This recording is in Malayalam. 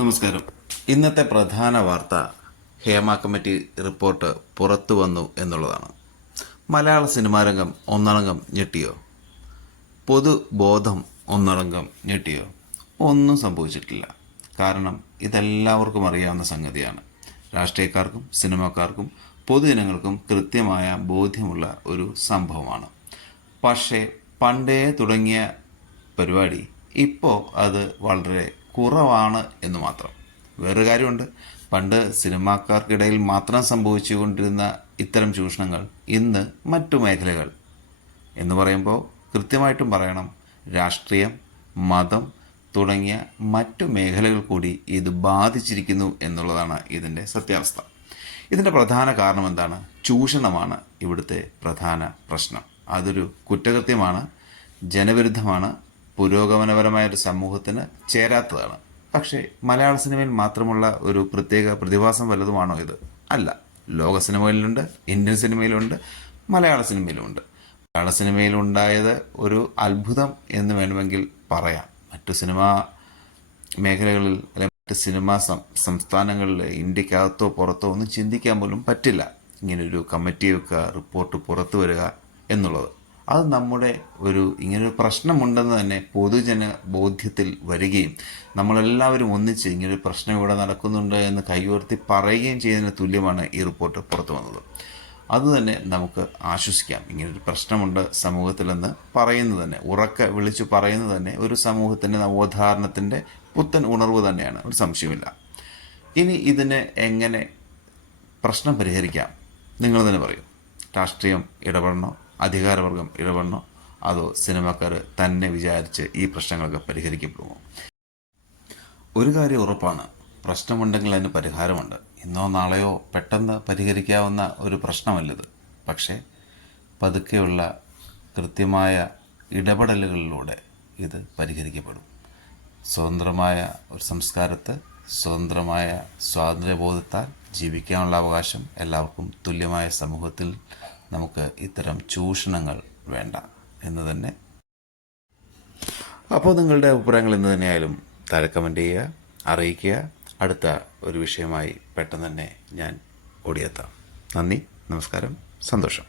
നമസ്കാരം. ഇന്നത്തെ പ്രധാന വാർത്ത ഹേമ കമ്മിറ്റി റിപ്പോർട്ട് പുറത്തു വന്നു എന്നുള്ളതാണ്. മലയാള സിനിമാരംഗം ഒന്നടങ്കം ഞെട്ടിയോ? പൊതുബോധം ഒന്നടങ്കം ഞെട്ടിയോ? ഒന്നും സംഭവിച്ചിട്ടില്ല. കാരണം ഇതെല്ലാവർക്കും അറിയാവുന്ന സംഗതിയാണ്. രാഷ്ട്രീയക്കാർക്കും സിനിമാക്കാർക്കും പൊതുജനങ്ങൾക്കും കൃത്യമായ ബോധ്യമുള്ള ഒരു സംഭവമാണ്. പക്ഷേ പണ്ടേ തുടങ്ങിയ പരിപാടി ഇപ്പോൾ അത് വളരെ കുറവാണ് എന്ന് മാത്രം. വേറൊരു കാര്യമുണ്ട്. പണ്ട് സിനിമാക്കാർക്കിടയിൽ മാത്രം സംഭവിച്ചുകൊണ്ടിരുന്ന ഇത്തരം ചൂഷണങ്ങൾ ഇന്ന് മറ്റു മേഖലകൾ എന്ന് പറയുമ്പോൾ കൃത്യമായിട്ടും പറയണം, രാഷ്ട്രീയം, മതം തുടങ്ങിയ മറ്റു മേഖലകൾ കൂടി ഇത് ബാധിച്ചിരിക്കുന്നു എന്നുള്ളതാണ് ഇതിൻ്റെ സത്യാവസ്ഥ. ഇതിൻ്റെ പ്രധാന കാരണം എന്താണ്? ചൂഷണമാണ് ഇവിടുത്തെ പ്രധാന പ്രശ്നം. അതൊരു കുറ്റകൃത്യമാണ്, ജനവിരുദ്ധമാണ്, പുരോഗമനപരമായൊരു സമൂഹത്തിന് ചേരാത്തതാണ്. പക്ഷേ മലയാള സിനിമയിൽ മാത്രമുള്ള ഒരു പ്രത്യേക പ്രതിഭാസം വല്ലതുമാണോ ഇത്? അല്ല. ലോക സിനിമയിലുണ്ട്, ഇന്ത്യൻ സിനിമയിലുണ്ട്, മലയാള സിനിമയിലുമുണ്ട്. മലയാള സിനിമയിലുണ്ടായത് ഒരു അത്ഭുതം എന്ന് വേണമെങ്കിൽ പറയാം. മറ്റു സിനിമാ മേഖലകളിൽ അല്ലെങ്കിൽ മറ്റ് സിനിമാ സംസ്ഥാനങ്ങളിൽ ഇന്ത്യക്കകത്തോ പുറത്തോ ഒന്നും ചിന്തിക്കാൻ പോലും പറ്റില്ല ഇങ്ങനൊരു കമ്മിറ്റി വെക്കുക, റിപ്പോർട്ട് പുറത്തു വരിക എന്നുള്ളത്. അത് നമ്മുടെ ഇങ്ങനൊരു പ്രശ്നമുണ്ടെന്ന് തന്നെ പൊതുജന ബോധ്യത്തിൽ വരികയും നമ്മളെല്ലാവരും ഒന്നിച്ച് ഇങ്ങനൊരു പ്രശ്നം ഇവിടെ നടക്കുന്നുണ്ട് എന്ന് കൈയുയർത്തി പറയുകയും ചെയ്യുന്നതിന് തുല്യമാണ് ഈ റിപ്പോർട്ട് പുറത്തു വന്നത്. അതുതന്നെ നമുക്ക് ആശ്വസിക്കാം. ഇങ്ങനൊരു പ്രശ്നമുണ്ട് സമൂഹത്തിലെന്ന് പറയുന്നത് തന്നെ, ഉറക്കെ വിളിച്ചു പറയുന്നത് തന്നെ ഒരു സമൂഹത്തിൻ്റെ നവോത്ഥാരണത്തിൻ്റെ പുത്തൻ ഉണർവ് തന്നെയാണ്, ഒരു സംശയമില്ല. ഇനി ഇതിനെ എങ്ങനെ പ്രശ്നം പരിഹരിക്കാം? നിങ്ങൾ തന്നെ പറയും. രാഷ്ട്രീയം ഇടപെടണോ? അധികാരവർഗം ഇടപെടണോ? അതോ സിനിമാക്കാർ തന്നെ വിചാരിച്ച് ഈ പ്രശ്നങ്ങളൊക്കെ പരിഹരിക്കപ്പെടുമോ? ഒരു കാര്യം ഉറപ്പാണ്, പ്രശ്നമുണ്ടെങ്കിൽ അതിന് പരിഹാരമുണ്ട്. ഇന്നോ നാളെയോ പെട്ടെന്ന് പരിഹരിക്കാവുന്ന ഒരു പ്രശ്നമല്ലത്. പക്ഷേ പതുക്കെയുള്ള കൃത്യമായ ഇടപെടലുകളിലൂടെ ഇത് പരിഹരിക്കപ്പെടും. സ്വതന്ത്രമായ ഒരു സംസ്കാരത്ത് സ്വതന്ത്രമായ സ്വാതന്ത്ര്യബോധത്താൽ ജീവിക്കാനുള്ള അവകാശം എല്ലാവർക്കും തുല്യമായ സമൂഹത്തിൽ നമുക്ക് ഇത്തരം ചൂഷണങ്ങൾ വേണ്ട എന്ന് തന്നെ. അപ്പോൾ നിങ്ങളുടെ അഭിപ്രായങ്ങൾ എന്ന് തന്നെയായാലും താഴെ കമൻറ്റ് ചെയ്യുക, അറിയിക്കുക. അടുത്ത ഒരു വിഷയമായി പെട്ടെന്ന് തന്നെ ഞാൻ ഓടിയെത്താം. നന്ദി, നമസ്കാരം, സന്തോഷം.